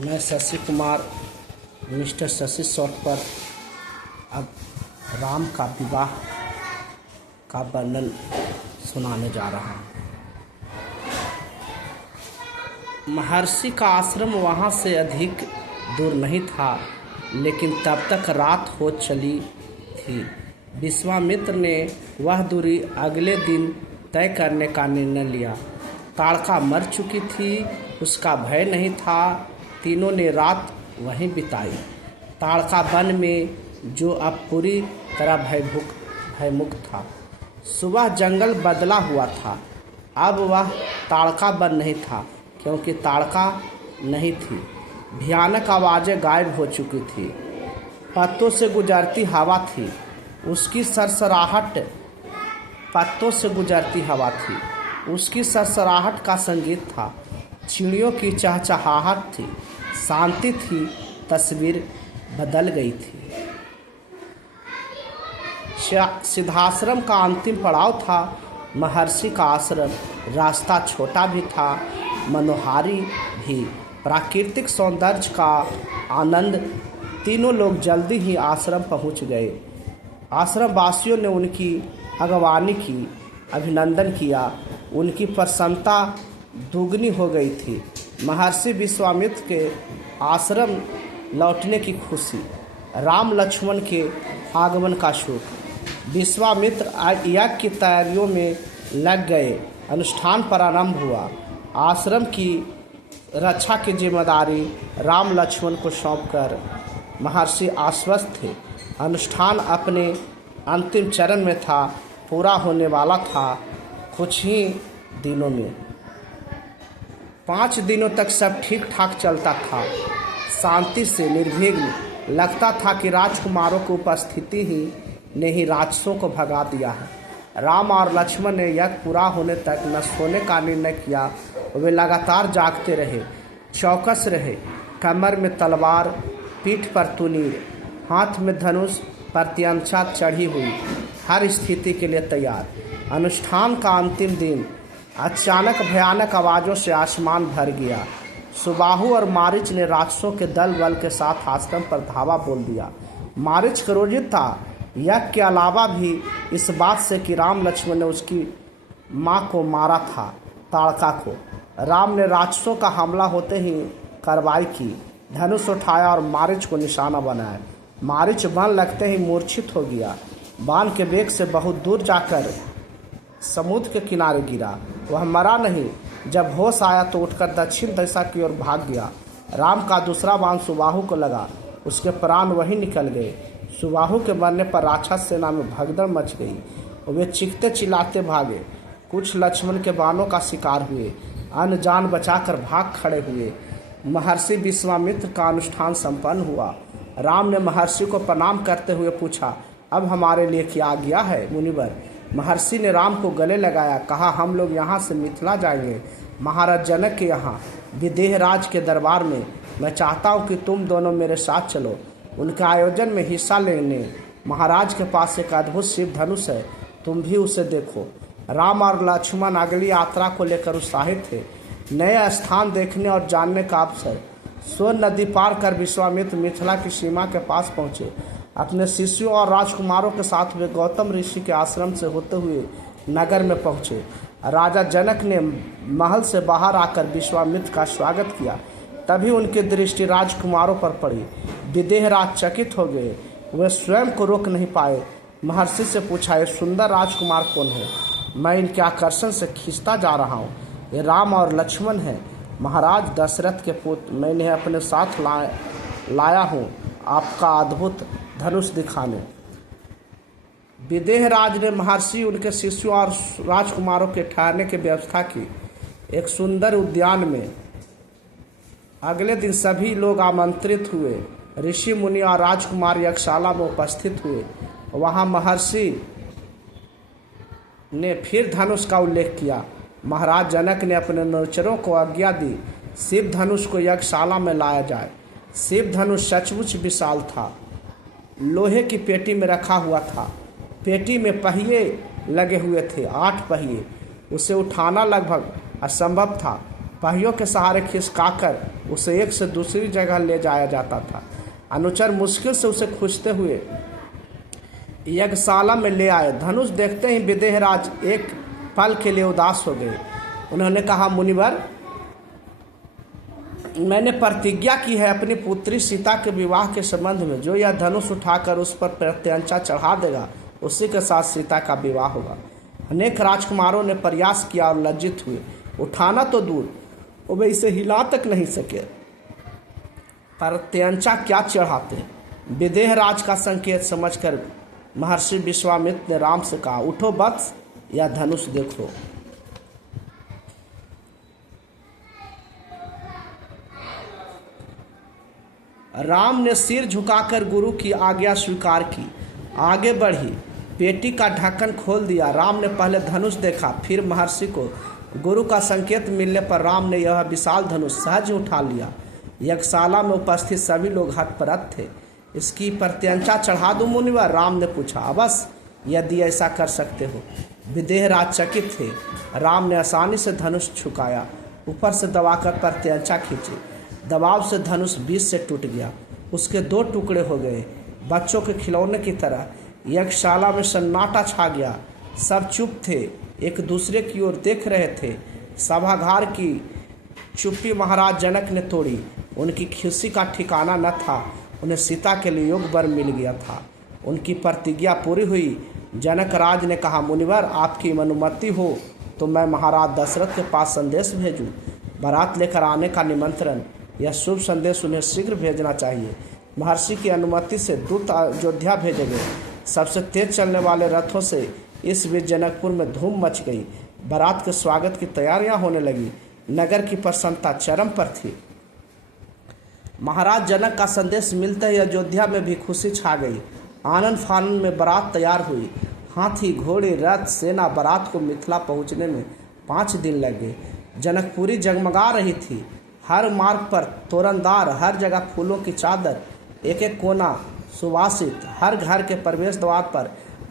मैं Shashi Kumar mister Shashi short पर अब राम का विवाह का वर्णन सुनाने जा रहा हूँ। महर्षि का आश्रम वहाँ से अधिक दूर नहीं था, लेकिन तब तक रात हो चली थी। विश्वामित्र ने वह दूरी अगले दिन तय करने का निर्णय लिया। ताड़का मर चुकी थी, उसका भय नहीं था। तीनों ने रात वहीं बिताई। ताड़का वन में, जो अब पूरी तरह भयमुक्त था। सुबह जंगल बदला हुआ था। अब वह ताड़का वन नहीं था, क्योंकि ताड़का नहीं थी। भयानक आवाज़ें गायब हो चुकी थी। पत्तों से गुजरती हवा थी, उसकी सरसराहट पत्तों से गुजरती हवा थी, उसकी सरसराहट का संगीत था। चिड़ियों की चहचहाहट थी, शांति थी। तस्वीर बदल गई थी। सिद्धाश्रम का अंतिम पड़ाव था। महर्षि का आश्रम। रास्ता छोटा भी था, मनोहारी भी। प्राकृतिक सौंदर्य का आनंद। तीनों लोग जल्दी ही आश्रम पहुंच गए। आश्रम वासियों ने उनकी अगवानी की, अभिनंदन किया। उनकी प्रसन्नता दुगनी हो गई थी। महर्षि विश्वामित्र के आश्रम लौटने की खुशी, राम लक्ष्मण के आगमन का सुख। विश्वामित्र यज्ञ की तैयारियों में लग गए। अनुष्ठान प्रारंभ हुआ। आश्रम की रक्षा की जिम्मेदारी राम लक्ष्मण को सौंपकर महर्षि आश्वस्त थे। अनुष्ठान अपने अंतिम चरण में था, पूरा होने वाला था कुछ ही दिनों में। 5 दिनों तक सब ठीक ठाक चलता था, शांति से निर्विघ्न। लगता था कि राजकुमारों की उपस्थिति ने ही राक्षसों को भगा दिया है। राम और लक्ष्मण ने यज्ञ पूरा होने तक न सोने का निर्णय किया। वे लगातार जागते रहे, चौकस रहे। कमर में तलवार, पीठ पर तुनीर, हाथ में धनुष, प्रत्यंचा चढ़ी हुई, हर स्थिति के लिए तैयार। अनुष्ठान का अंतिम दिन। अचानक भयानक आवाज़ों से आसमान भर गया। सुबाहु और मारीच ने राक्षसों के दल बल के साथ आश्रम पर धावा बोल दिया। मारीच क्रोधित था, यज्ञ के अलावा भी इस बात से कि राम लक्ष्मण ने उसकी माँ को मारा था, ताड़का को। राम ने राक्षसों का हमला होते ही कार्रवाई की, धनुष उठाया और मारीच को निशाना बनाया। मारीच बाण लगते ही मूर्छित हो गया। बाण के वेग से बहुत दूर जाकर समुद्र के किनारे गिरा। वह मरा नहीं। जब होश आया तो उठकर दक्षिण दिशा की ओर भाग गया। राम का दूसरा बाण सुबाहु को लगा, उसके प्राण वहीं निकल गए। सुबाहु के मरने पर राक्षस सेना में भगदड़ मच गई। वे चीखते चिल्लाते भागे। कुछ लक्ष्मण के बाणों का शिकार हुए, अन्य जान बचाकर भाग खड़े हुए। महर्षि विश्वामित्र का अनुष्ठान संपन्न हुआ। राम ने महर्षि को प्रणाम करते हुए पूछा, अब हमारे लिए क्या आज्ञा है मुनिवर? महर्षि ने राम को गले लगाया, कहा, हम लोग यहाँ से मिथिला जाएंगे, महाराज जनक के यहाँ, विदेह राज के दरबार में। मैं चाहता हूँ कि तुम दोनों मेरे साथ चलो, उनके आयोजन में हिस्सा लेने। महाराज के पास एक अद्भुत शिव धनुष है, तुम भी उसे देखो। राम और लक्ष्मण अगली यात्रा को लेकर उत्साहित थे। नए स्थान देखने और जानने का अवसर। सोन नदी पार कर विश्वामित्र मिथिला की सीमा के पास पहुँचे। अपने शिष्यों और राजकुमारों के साथ वे गौतम ऋषि के आश्रम से होते हुए नगर में पहुँचे। राजा जनक ने महल से बाहर आकर विश्वामित्र का स्वागत किया। तभी उनकी दृष्टि राजकुमारों पर पड़ी। विदेह राज चकित हो गए। वे स्वयं को रोक नहीं पाए। महर्षि से पूछा, ये सुंदर राजकुमार कौन है? मैं इनके आकर्षण से खींचता जा रहा हूँ। ये राम और लक्ष्मण हैं, महाराज दशरथ के पुत्र। मैं इन्हें अपने साथ लाया हूँ आपका अद्भुत धनुष दिखाने। विदेह राज ने महर्षि, उनके शिष्यों और राजकुमारों के ठहरने की व्यवस्था की एक सुंदर उद्यान में। अगले दिन सभी लोग आमंत्रित हुए। ऋषि मुनि और राजकुमार यज्ञशाला में उपस्थित हुए। वहां महर्षि ने फिर धनुष का उल्लेख किया। महाराज जनक ने अपने अनुचरों को आज्ञा दी, शिव धनुष को यज्ञशाला में लाया जाए। शिव धनुष सचमुच विशाल था, लोहे की पेटी में रखा हुआ था। पेटी में पहिए लगे हुए थे, 8 पहिए। उसे उठाना लगभग असंभव था। पहियों के सहारे खिसकाकर उसे एक से दूसरी जगह ले जाया जाता था। अनुचर मुश्किल से उसे खींचते हुए यज्ञशाला में ले आए। धनुष देखते ही विदेहराज एक पल के लिए उदास हो गए। उन्होंने कहा, मुनिवर, मैंने प्रतिज्ञा की है अपनी पुत्री सीता के विवाह के संबंध में, जो यह धनुष उठाकर उस पर प्रत्यंचा चढ़ा देगा उसी के साथ सीता का विवाह होगा। अनेक राजकुमारों ने प्रयास किया और लज्जित हुए। उठाना तो दूर, वे इसे हिला तक नहीं सके। प्रत्यंचा क्या चढ़ाते। विदेहराज का संकेत समझकर महर्षि विश्वामित्र ने राम से कहा, उठो वत्स, यह धनुष देखो। राम ने सिर झुकाकर गुरु की आज्ञा स्वीकार की, आगे बढ़ी, पेटी का ढक्कन खोल दिया। राम ने पहले धनुष देखा, फिर महर्षि को। गुरु का संकेत मिलने पर राम ने यह विशाल धनुष सहज उठा लिया। यज्ञशाला में उपस्थित सभी लोग हतप्रभ थे। इसकी प्रत्यंचा चढ़ा दूं मुनिवर? राम ने पूछा। अवश्य, यदि ऐसा कर सकते हो। विदेहराज चकित थे। राम ने आसानी से धनुष झुकाया, ऊपर से दबाकर प्रत्यंचा खींची। दबाव से धनुष बीच से टूट गया, उसके 2 टुकड़े हो गए। बच्चों के खिलौने की तरह यज्ञशाला में सन्नाटा छा गया। सब चुप थे, एक दूसरे की ओर देख रहे थे। सभागार की चुप्पी महाराज जनक ने तोड़ी। उनकी खुशी का ठिकाना न था। उन्हें सीता के लिए योग वर मिल गया था। उनकी प्रतिज्ञा पूरी हुई। जनक राज ने कहा, मुनिवर, आपकी अनुमति हो तो मैं महाराज दशरथ के पास संदेश भेजूं। बारात लेकर आने का निमंत्रण, यह शुभ संदेश उन्हें शीघ्र भेजना चाहिए। महर्षि की अनुमति से दूत अयोध्या भेजे गए। सबसे तेज चलने वाले रथों से इस बीच जनकपुर में धूम मच गई। बारात के स्वागत की तैयारियां होने लगी। नगर की प्रसन्नता चरम पर थी। महाराज जनक का संदेश मिलते ही अयोध्या में भी खुशी छा गई। आनंद फानंद में बारात तैयार हुई। हाथी, घोड़े, रथ, सेना बारात को मिथिला पहुंचने में 5 दिन लगे। जनकपुरी जगमगा रही थी। हर मार्ग पर तोरणदार, हर जगह फूलों की चादर, एक एक कोना सुवासित। हर घर के प्रवेश द्वार पर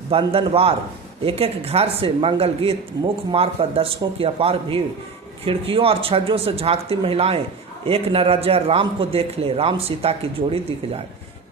बंधनवार, एक एक घर से मंगल गीत। मुख्य मार्ग पर दर्शकों की अपार भीड़। खिड़कियों और छज्जों से झांकती महिलाएं एक नजर राम को देख ले, राम सीता की जोड़ी दिख जाए।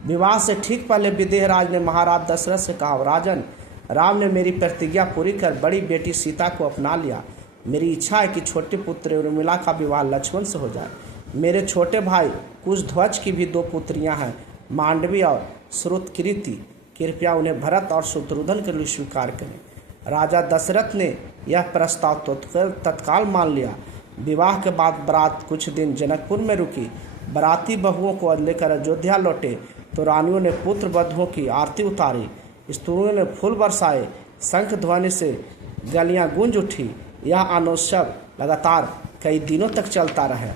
विवाह से ठीक पहले विदेहराज ने महाराज दशरथ से कहा, राजन, राम ने मेरी प्रतिज्ञा पूरी कर बड़ी बेटी सीता को अपना लिया। मेरी इच्छा है कि छोटे पुत्र उर्मिला का विवाह लक्ष्मण से हो जाए। मेरे छोटे भाई कुशध्वज की भी 2 पुत्रियां हैं, मांडवी और श्रुतकीर्ति। कृपया उन्हें भरत और शत्रुघ्न के लिए स्वीकार करें। राजा दशरथ ने यह प्रस्ताव तत्काल मान लिया। विवाह के बाद बारात कुछ दिन जनकपुर में रुकी। बाराती बहुओं को लेकर अयोध्या लौटे तो रानियों ने पुत्र वधुओं की आरती उतारी। स्त्रियों ने फूल बरसाए। शंख ध्वनि से गलियां गूंज उठी। यह अनोत्सव लगातार कई दिनों तक चलता रहा।